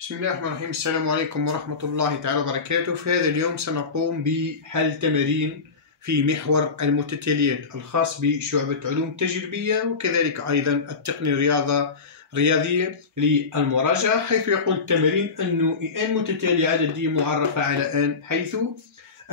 بسم الله الرحمن الرحيم. السلام عليكم ورحمة الله تعالى وبركاته. في هذا اليوم سنقوم بحل تمارين في محور المتتاليات الخاص بشعبة علوم تجريبية وكذلك أيضا التقنية الرياضية للمراجعة، حيث يقول التمارين أنه إن متتالية عددية معرفة على أن، حيث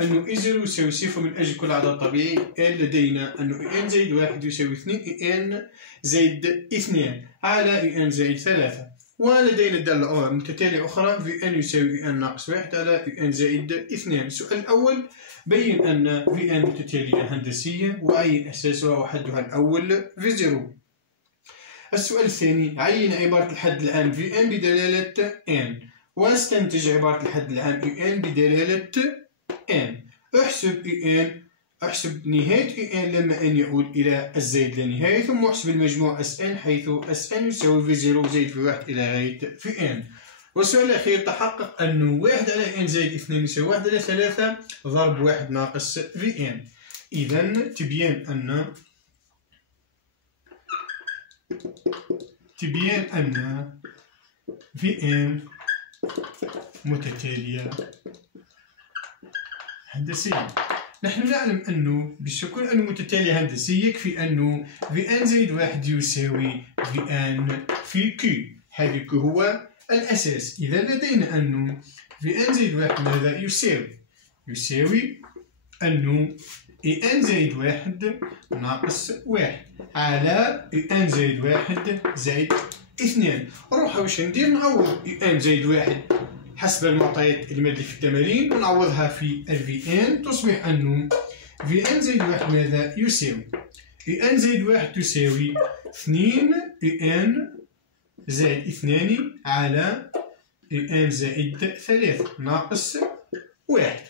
أنه إن زيرو يساوي صفر من أجل كل عدد طبيعي. إن لدينا أنه إن زائد واحد يساوي 2، إن زائد 2 على إن زائد 3. ولدينا دالة متتالية أخرى في أن يساوي أن ناقص 1 على أن زائد 2. السؤال الأول: بين أن في أن متتالية هندسية وعين أساسها وحدها الأول في زيرو. السؤال الثاني: عين عبارة الحد العام في أن بدلالة أن، واستنتج عبارة الحد العام أن بدلالة أن. احسب نهاية أن لما أن يؤول إلى الزائد لا نهاية، ثم احسب المجموع SN حيث SN يساوي في 0 زائد في 1 إلى غاية في N. والسؤال الأخير: تحقق أنه 1 على N زائد 2 يساوي 1 على 3 ضرب 1 ناقص في N. إذا تبين أن في N متتالية هندسية. نحن نعلم أنه بالشكل أنه متتالية هندسية يكفي أنه في أن زائد واحد يساوي في أن في كي، هذا كي هو الأساس. إذا لدينا أنه في أن زائد واحد ماذا يساوي أنه أن زائد واحد ناقص واحد على أن زائد واحد زائد 2. نروح واش ندير؟ نعوض أن زائد واحد حسب المعطيات المادية في التمارين ونعوضها في الفي ان. تصبح أنه في ان زائد واحد ماذا يساوي؟ ان زائد واحد تساوي 2 ان زائد 2 على ان زائد 3 ناقص 1.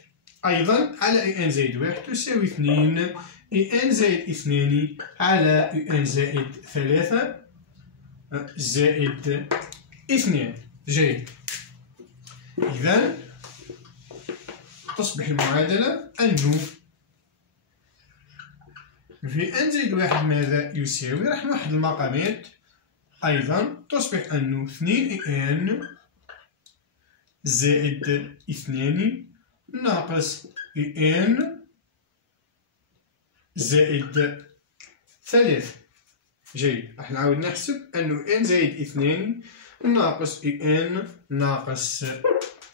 أيضا على ان زائد واحد تساوي 2 ان زائد 2 على ان زائد 3 زائد 2. جيد. إذا تصبح المعادلة أنه في أن زائد واحد ماذا يساوي؟ راح نوحد المقامات. أيضا تصبح أنه 2 أن زائد 2 ناقص أن زائد 3. جيد. راح نعاود نحسب أنه أن زائد 2 ناقص أن ناقص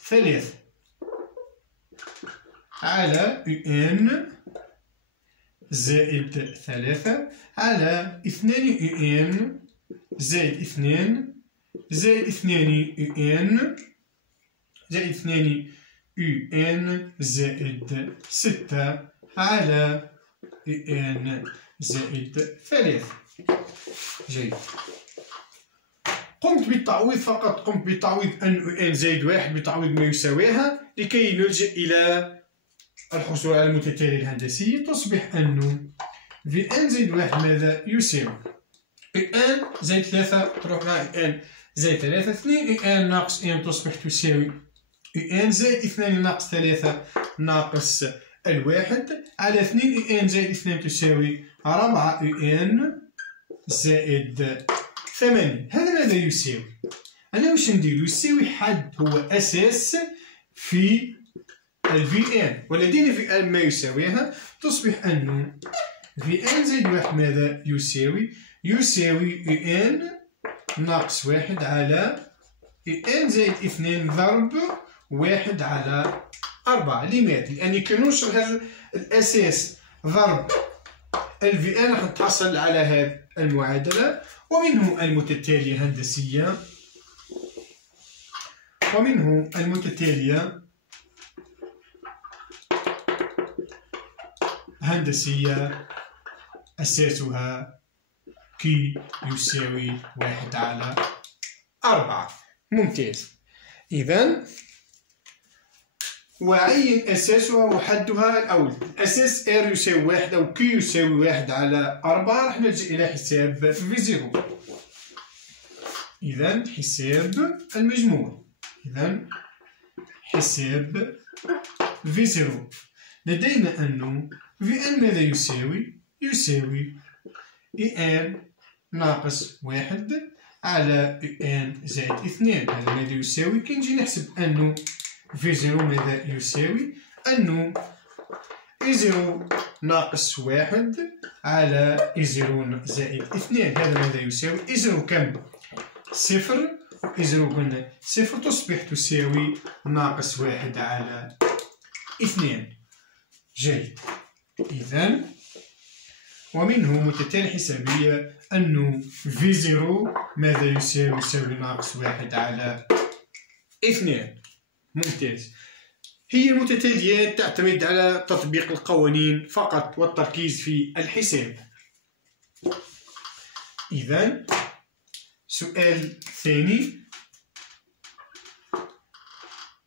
3 على أن زائد 3 على 2 أن زائد 2 زائد 2 أن زائد 2 أن زائد 6 على أن زائد 3. جيد. قمت بالتعويض أن زائد واحد بتعويض ما يساويها لكي نلجأ إلى الحصول على المتتالية الهندسية. تصبح أنه في أن زائد واحد ماذا يساوي؟ أن زائد 3 تروح مع أن زائد 3، 2 أن ناقص أن تصبح تساوي أن زائد 2 ناقص 3 ناقص الواحد على 2 أن زائد 2 تساوي 4 أن زائد 8. هذا ماذا يساوي؟ أنا واش ندير؟ يساوي حد هو أساس في الفي ان، ولدينا في ان ما يساويها. تصبح أنه في ان زائد واحد ماذا يساوي ان ناقص واحد على ان زائد 2 ضرب 1 على 4. لماذا؟ لأني كي ننشر هذا الأساس ضرب الفي ان راح نتحصل على هذه المعادلة. ومنه المتتالية هندسية أساسها كي يساوي 1 على 4. ممتاز. إذا وعين أساسها وحدها الأول. أساس R يساوي 1 أو Q يساوي 1 على 4. راح نلجأ إلى حساب في 0. إذا حساب المجموع. إذا حساب في 0. لدينا أنه في ان ماذا يساوي؟ يساوي ان ناقص 1 على ان زائد 2. هذا ماذا يساوي؟ كي نجي نحسب أنو في زيرو ماذا يساوي؟ أنو إي زيرو ناقص 1 على إي زيرو زائد 2. هذا ماذا يساوي؟ إي زيرو كم؟ 0. إي زيرو قلنا 0 تصبح تساوي ناقص 1 على 2. جيد. إذا ومنه متتالية حسابية أنه في زيرو ماذا يساوي؟ يساوي ناقص 1 على 2. ممتاز. هي المتتاليات تعتمد على تطبيق القوانين فقط والتركيز في الحساب. إذا سؤال ثاني،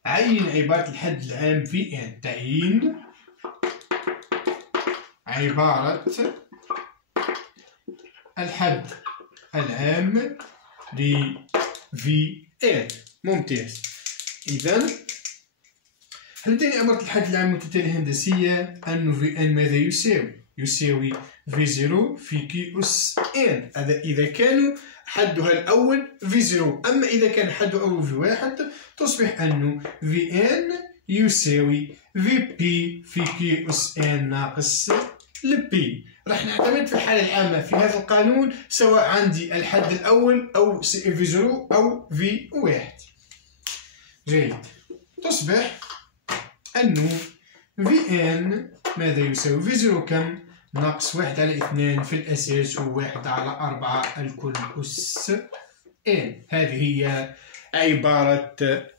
عين عبارة الحد العام في ان. تعيين عبارة الحد العام ل في ان. ممتاز. إذا هنتاني عبارة الحد العام المتتالية الهندسية أنه في ان ماذا يساوي؟ يساوي في زيرو في كي أس ان. هذا إذا كان حدها الأول في زيرو. أما إذا كان حدها الأول في 1 تصبح أنه في ان يساوي في بي في كي أس ان ناقص لبي. راح نعتمد في الحالة العامة في هذا القانون سواء عندي الحد الأول أو في زيرو أو في 1. جيد. تصبح أنه في ان ماذا يساوي؟ في زيرو كم؟ ناقص 1 على 2 في الأساس هو 1 على 4 الكل أس ان. هذه هي عبارة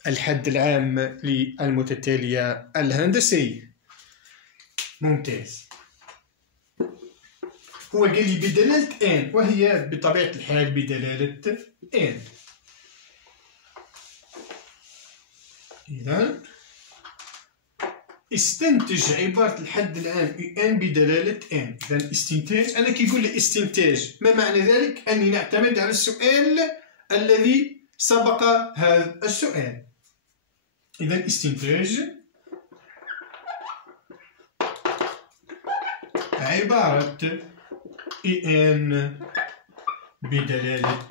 الحد العام للمتتالية الهندسية. ممتاز. هو قال لي بدلالة ان، وهي بطبيعة الحال بدلالة ان. إذا استنتج عبارة الحد العام ان بدلالة ان. إذا استنتاج، أنا كي يقول لي استنتاج ما معنى ذلك؟ أني نعتمد على السؤال الذي سبق هذا السؤال. إذا استنتاج عبارة ان بدلالة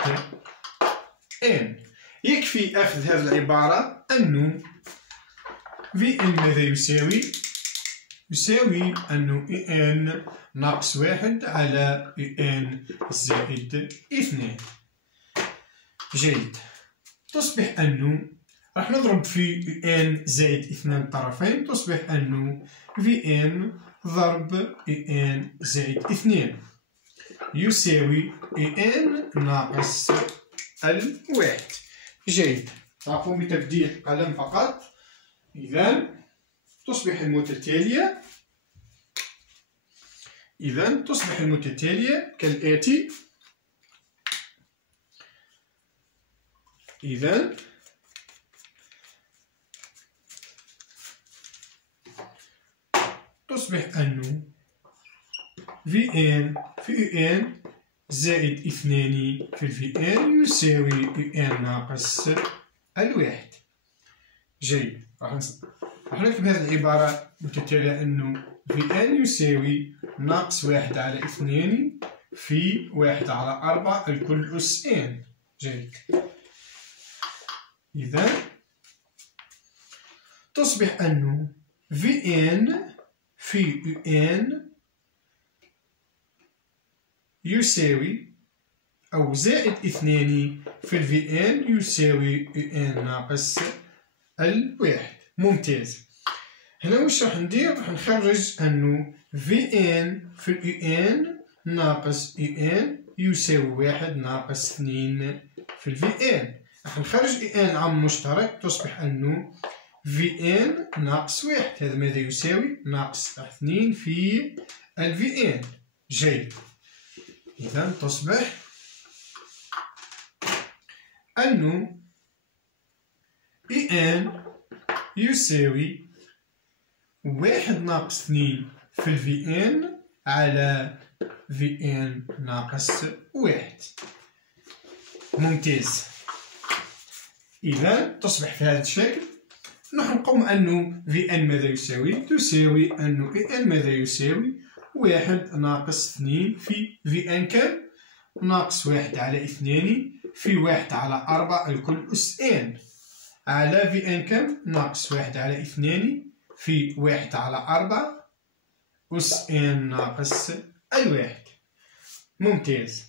ان. يكفي أخذ هذه العبارة أنه في ان ماذا يساوي؟ يساوي أنه ان ناقص 1 على ان زائد 2. جيد. تصبح أنه راح نضرب في ان زائد 2 طرفين، تصبح أنه في ان ضرب ان زائد 2 يساوي ان ناقص الواحد. جيد. تقوم بتبديل القلم فقط. إذا تصبح المتتالية كالآتي. إذا تصبح أنه في ان زائد 2 في ان يساوي ان ناقص الواحد. جيد. راح نكتب هذه العبارة متتالية أنه في ان يساوي ناقص 1 على 2 في 1 على 4 الكل أس ان. جيد. إذا تصبح أنه في ان في ان يساوي أو زائد 2 في الفي ان يساوي ان ناقص الواحد. ممتاز. هنا واش راح ندير؟ راح نخرج أنه في ان في ان ناقص ان يساوي 1 ناقص 2 في الفي ان. راح نخرج ان عام مشترك، تصبح أنه في ان ناقص 1. هذا ماذا يساوي؟ ناقص 2 في الفي ان. جيد. إذا تصبح أنه ان يساوي 1 ناقص 2 في الفي ان على في ان ناقص 1. ممتاز. إذا تصبح في هذا الشكل. نحن نقوم أنه في ان ماذا يساوي؟ تساوي أنه ان ماذا يساوي؟ 1 ناقص 2 في ان كم؟ ناقص 1 على 2 في 1 على 4 الكل أس n على في n كم؟ ناقص 1 على 2 في 1 على 4 أس n ناقص الواحد. ممتاز.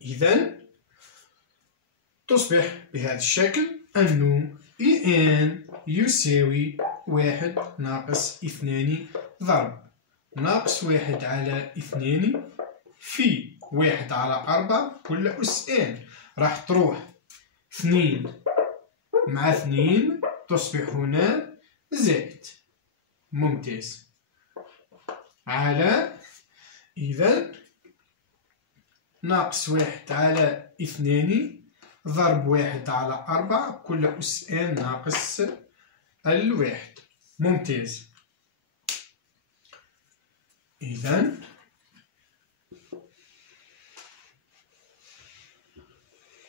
إذا تصبح بهذا الشكل أنه ان يساوي 1 ناقص 2 ضرب ناقص 1 على 2 في 1 على 4 كل أس n. راح تروح 2 مع 2 تصبح هنا زائد. ممتاز. على إذا ناقص 1 على 2 ضرب 1 على 4 كل أس n ناقص الواحد. ممتاز. إذا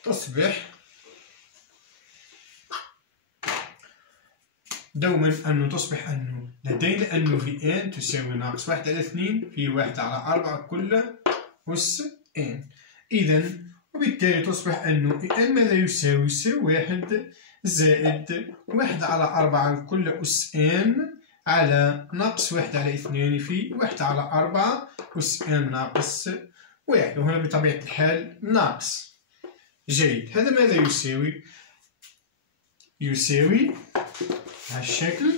تصبح دوما أنه تصبح أنه لدينا أنه في n تساوي ناقص 1 على 2 في 1 على 4 كل أس n. إذا وبالتالي تصبح أنه n ماذا يساوي؟ يساوي 1 زائد 1 على 4 كل أس n على ناقص 1 على 2 في 1 على 4 أس n ناقص 1. وهنا بطبيعة الحال ناقص. جيد. هذا ماذا يساوي؟ يساوي هالشكل.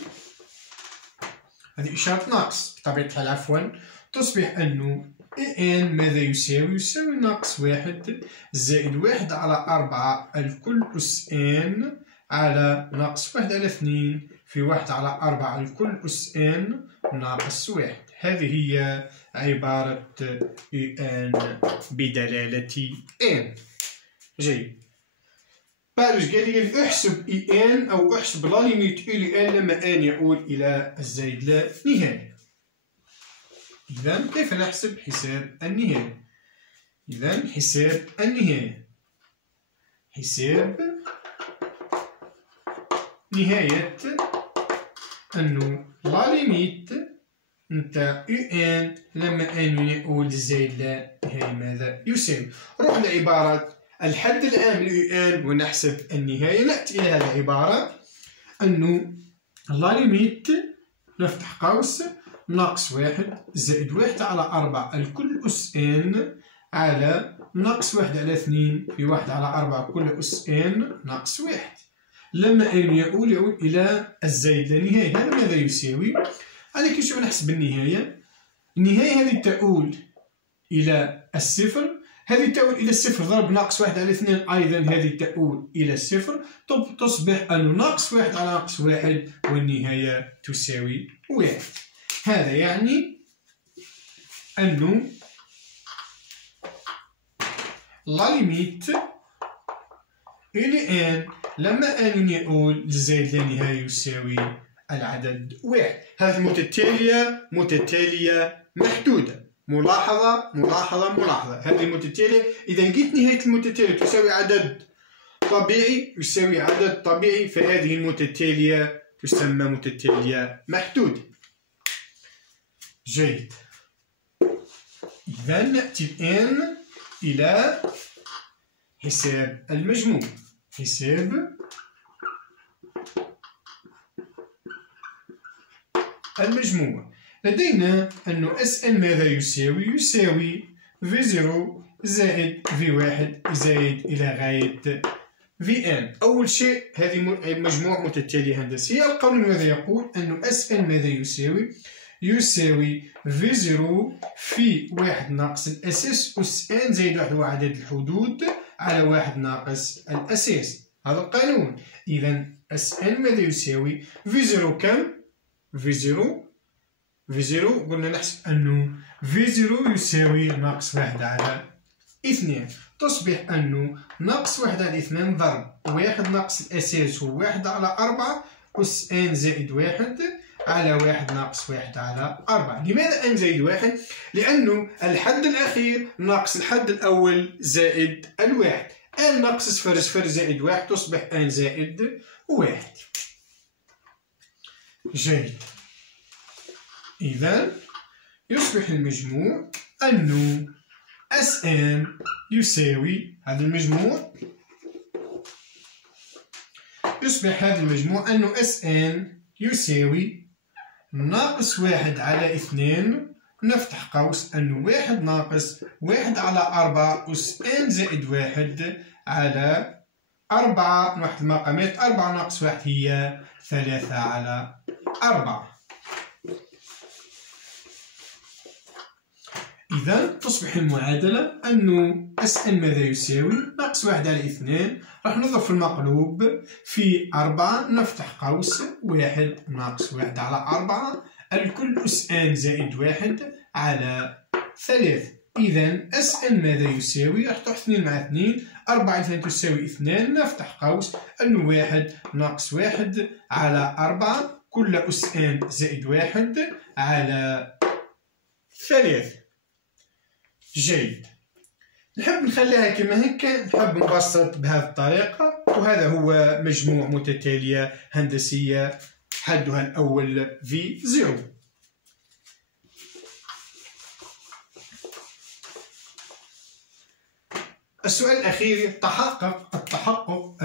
هذه إشارة ناقص بطبيعة الحال. عفوا. تصبح أنه n ماذا يساوي؟ يساوي ناقص 1 زائد 1 على 4 الكل أس n على ناقص 1 على 2 في 1 على 4 الكل أس n ناقص 1. هذه هي عبارة n بدلالة n. جيد. بعد قال لي احسب ان او احسب لا ليميت ان لما ان يؤول الى الزائد لا نهاية. اذا كيف نحسب حساب النهاية؟ اذا حساب النهاية، حساب نهاية انه لا ليميت نتاع ان لما ان يؤول للزائد لا نهاية ماذا يساوي؟ روح لعبارة الحد العام لان ونحسب النهاية. نأتي إلى هذه العبارة أنه لا ليميت نفتح قوس ناقص 1 زائد 1 على 4 الكل أس n على ناقص 1 على 2 في 1 على 4 كل أس n ناقص 1. لما n يؤول إلى الزائد لا نهاية. هذا ماذا يساوي؟ عليك شوف نحسب النهاية. النهاية هذه تؤول إلى الصفر. هذه تؤول إلى الصفر ضرب ناقص 1 على 2 أيضا هذه تؤول إلى الصفر. تصبح أنه ناقص 1 على ناقص 1 والنهاية تساوي 1. هذا يعني أنه لا ليميت إلى n لما n يؤول للزائد لا نهاية يساوي العدد 1. هذه متتالية محدودة. ملاحظة ملاحظة ملاحظة. هذه المتتالية إذا لقيت نهاية المتتالية تساوي عدد طبيعي يساوي عدد طبيعي فهذه المتتالية تسمى متتالية محدودة. جيد. إذا نأتي الآن إلى حساب المجموع. حساب المجموع. لدينا أنه Sn ماذا يساوي؟ يساوي V0 زائد V1 زائد إلى غاية Vn. أول شيء هذه مجموع متتالية هندسية. القانون ماذا يقول؟ أنه Sn ماذا يساوي؟ يساوي V0 في 1 ناقص الأساس أس n زائد 1 هو عدد الحدود على 1 ناقص الأساس. هذا القانون. إذا Sn ماذا يساوي؟ V0 كم؟ V0 قلنا نحسب أنه V0 يساوي ناقص 1 على 2. تصبح أنه ناقص 1 على 2 ضرب 1 ناقص الأساس هو 1 على 4 أس n زائد 1 على 1 ناقص 1 على 4. لماذا n زائد 1؟ لأنه الحد الأخير ناقص الحد الأول زائد الواحد. n ناقص صفر زائد 1 تصبح n زائد 1. جيد. إذا يصبح المجموع أنه Sn يساوي هذا المجموع، يصبح هذا المجموع أنه Sn يساوي ناقص 1 على 2، نفتح قوس أنه 1 ناقص 1 على 4 أس n زائد 1 على 4. نوحد المقامات، 4 ناقص 1 هي 3 على 4. إذا تصبح المعادلة أنه Sn ماذا يساوي؟ ناقص 1 على 2، راح نضرب في المقلوب في 4، نفتح قوس 1 ناقص 1 على 4 الكل أس n زائد 1 على 3. إذا Sn ماذا يساوي؟ راح تروح 2 مع 2، 4 2 تساوي 2، نفتح قوس أنه 1 ناقص 1 على 4 كل أس n زائد 1 على 3. جيد. نحب نخليها كما هكا، نحب نبسط بهذه الطريقة، وهذا هو مجموع متتالية هندسية حدها الأول V0. السؤال الأخير، التحقق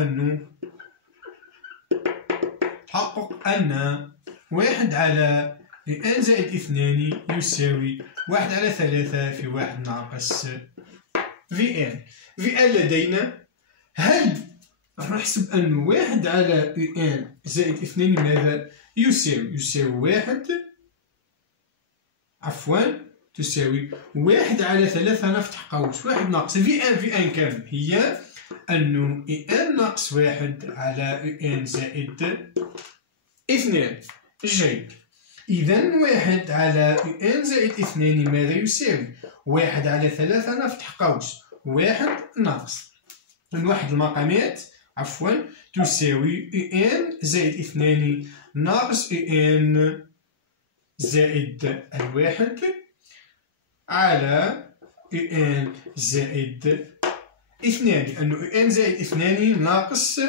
أن 1 على n زائد 2 يساوي 1 على 3 في 1 ناقص Vn. Vn لدينا، هل راح نحسب أن 1 على n زائد 2 ماذا يساوي؟ يساوي 1 تساوي 1 على 3، نفتح قوس 1 ناقص Vn كم؟ هي أنه n ناقص 1 على n زائد 2. جيد. إذا 1 على n زائد 2 ماذا يساوي؟ 1 على 3، نفتح قوس 1 ناقص نوحد المقامات تساوي n زائد 2 ناقص n زائد 1 على n زائد 2، لأنه n زائد 2 ناقص n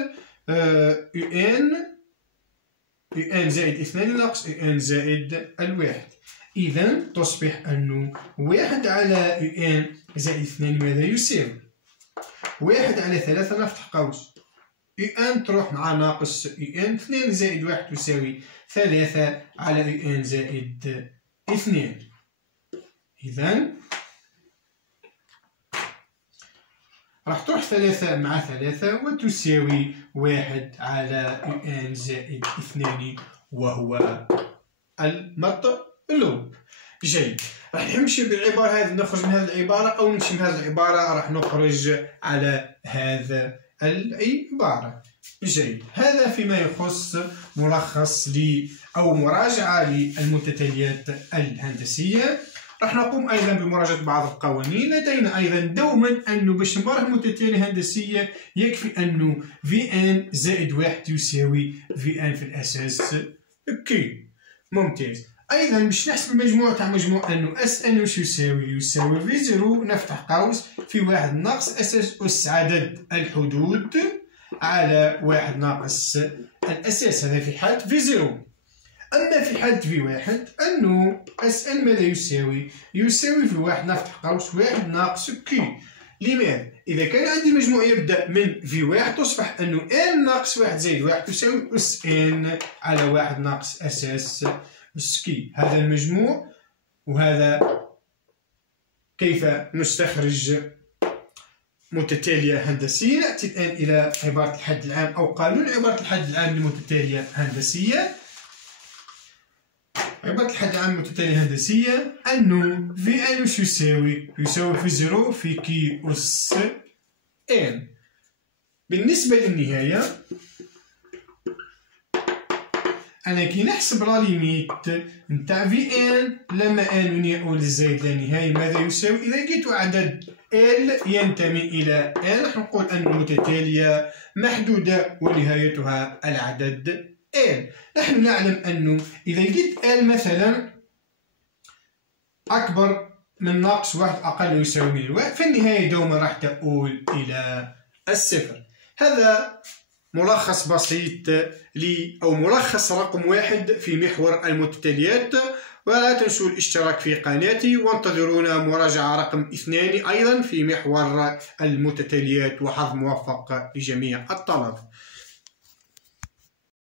زائد 2 ناقص n زائد 1. إذا تصبح أنه 1 على n زائد 2 ماذا يساوي؟ 1 على 3 نفتح قوس n تروح مع ناقص n، 2 زائد 1 تساوي 3 على n زائد 2. إذا راح تروح 3 مع 3 وتساوي 1 على n زائد 2 وهو المطلوب. جيد. راح نمشي بالعبارة هذه، نخرج من هذه العبارة، أو نمشي من هذه العبارة راح نخرج على هذا العبارة. جيد. هذا فيما يخص ملخص أو مراجعة للمتتاليات الهندسية. راح نقوم أيضا بمراجعة بعض القوانين. لدينا أيضا دوما أنه باش نبرر المتتالية الهندسية يكفي أنه Vn زائد 1 يساوي Vn في الأساس كي. ممتاز. أيضا باش نحسب المجموع تاع مجموع أنه Sn واش يساوي V0، نفتح قوس في 1 ناقص أس عدد الحدود على 1 ناقص الأساس، هذا في حالة V0. أما في حالة V1 أنه Sn ماذا يساوي؟ يساوي في 1 نفتح قوس 1 ناقص كي. لماذا؟ إذا كان عندي مجموع يبدأ من V1 تصبح أنه n ناقص 1 زائد 1 تساوي أس n على 1 ناقص أساس أس كي. هذا المجموع، وهذا كيف نستخرج متتالية هندسية. نأتي الآن إلى عبارة الحد العام أو قانون عبارة الحد العام للمتتالية الهندسية. عبارة الحد العام للمتتالية الهندسية أنه Vn واش يساوي؟ يساوي في 0 في كي أس n. بالنسبة للنهاية أنا كي نحسب لا ليميت نتاع Vn لما n يؤول للزائد لا نهاية ماذا يساوي؟ إذا لقيت عدد L ينتمي إلى n راح نقول أن المتتالية محدودة ونهايتها العدد L. نحن نعلم أنه إذا لقيت L مثلا أكبر من ناقص 1 أقل يساوي من 1 فالنهاية دوما راح تؤول إلى الصفر. هذا ملخص بسيط أو ملخص رقم 1 في محور المتتاليات، ولا تنسوا الاشتراك في قناتي، وانتظرونا مراجعة رقم 2 أيضا في محور المتتاليات. وحظ موفق لجميع الطلبة.